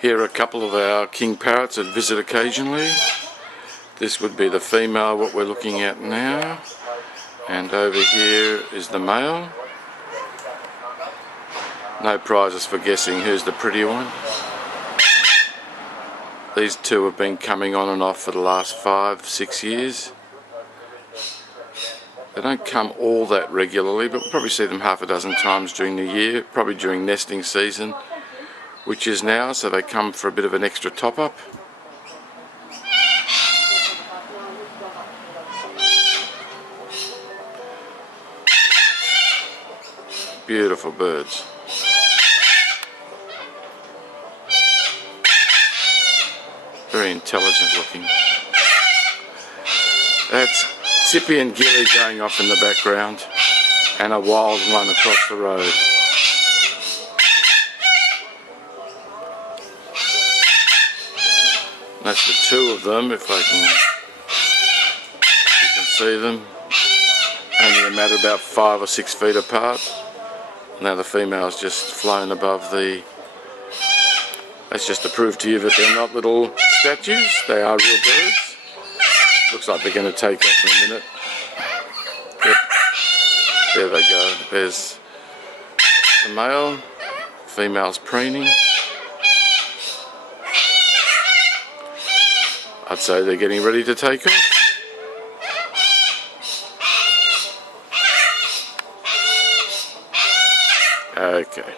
Here are a couple of our king parrots that visit occasionally. This would be the female, what we're looking at now, and over here is the male. No prizes for guessing who's the prettier one. These two have been coming on and off for the last 5-6 years. They don't come all that regularly, but we'll probably see them half a dozen times during the year, probably during nesting season, which is now, so they come for a bit of an extra top-up. Beautiful birds. Very intelligent looking. That's Zippy and Gilly going off in the background, and a wild one across the road. That's the two of them, if you can see them. Only a matter of about 5 or 6 feet apart. Now the female's just flown above the... That's just to prove to you that they're not little statues, they are real birds. Looks like they're going to take off in a minute. Yep. There they go. There's the male, female's preening. I'd say they're getting ready to take off. Okay.